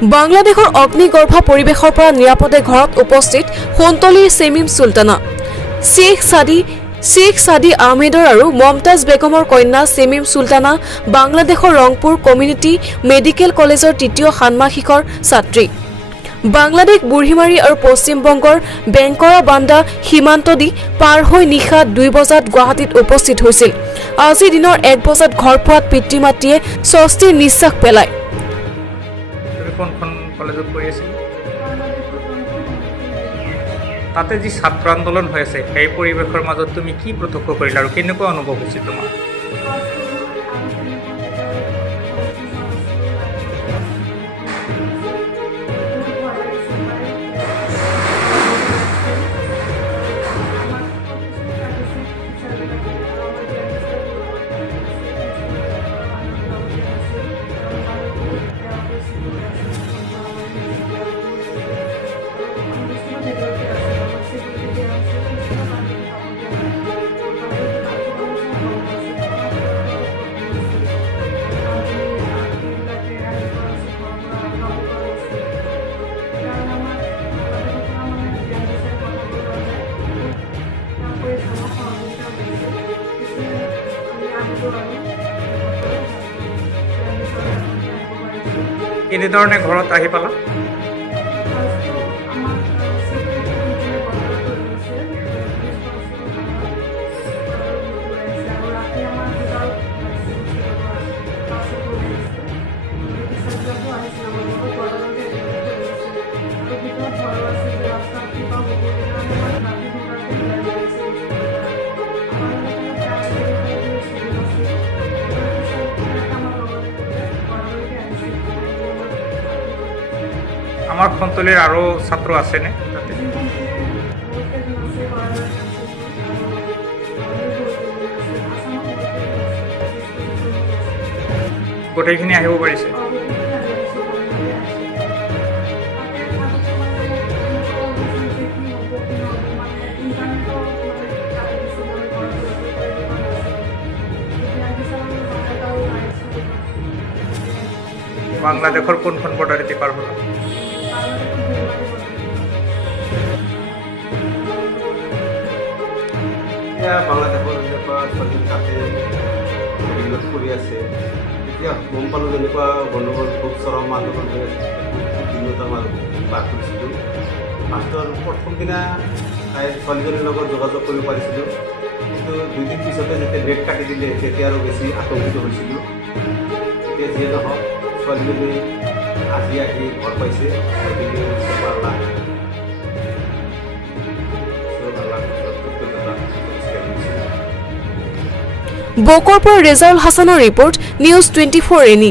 বাংলাদেশৰ অগ্নিগৰ্ভ পৰিৱেশৰ পৰা নিৰাপদে ঘৰত উপস্থিত সোণতলীৰ চেমিম চুলতানা শ্বেখ সাদি আহমেদৰ আৰু মমতাজ বেগমৰ কন্যা চেমিম চুলতানা বাংলাদেশৰ ৰংপুৰ কমিউনিটি মেডিকেল কলেজৰ তৃতীয় ষান্মাসিকৰ ছাত্ৰী। বাংলাদেশ বুঢ়ীমাৰী আৰু পশ্চিমবংগৰ বেংকৰা বান্দা সীমান্ত দি পাৰ হৈ নিশা 2 বজাত গুৱাহাটীত উপস্থিত হৈছিল। আজি দিনৰ 1 বজাত ঘৰ পোৱাত পিতৃ মাতৃয়ে স্বস্তিৰ নিশ্বাস পেলায়। তাতে যি ছাত্ৰ আন্দোলন হৈ আছে সেই পৰিৱেশৰ মাজত তুমি কি প্ৰত্যক্ষ কৰিলা আৰু কেনেকুৱা অনুভৱ হৈছিল তোমাৰ? কেনেধৰণে ঘৰত আহি পালা? আমাৰ সোণতলীৰ আৰু ছাত্ৰ আছেনে তাতে? গোটেইখিনি আহিব পাৰিছে? বাংলাদেশৰ কোনখন বৰ্ডাৰেদি পাৰ হ'ল? বাংলাদেশৰ যেনেকুৱা ছোৱালী তাতে হেৰিত কৰি আছে, তেতিয়া গম পালোঁ যেনেকুৱা গণ্ডগোল খুব চৰম আন্দোলন হৈ আছে, খুব দিনত আমাৰ বাস কৰিছিলোঁ। ফাৰ্ষ্টৰ প্ৰথম দিনা তাইৰ ছোৱালীজনীৰ লগত যোগাযোগ কৰিব পাৰিছিলোঁ, কিন্তু 2 দিন পিছতে যেতিয়া নেট কাটি দিলে তেতিয়া আৰু বেছি আতংকিত হৈছিলোঁ। তেতিয়া যিয়ে নহওক ছোৱালীজনী আজি আহি ঘৰ পাইছে। বকৰ পৰা ৰেজাউল হাছানৰ ৰিপৰ্ট, নিউজ 24 এনি।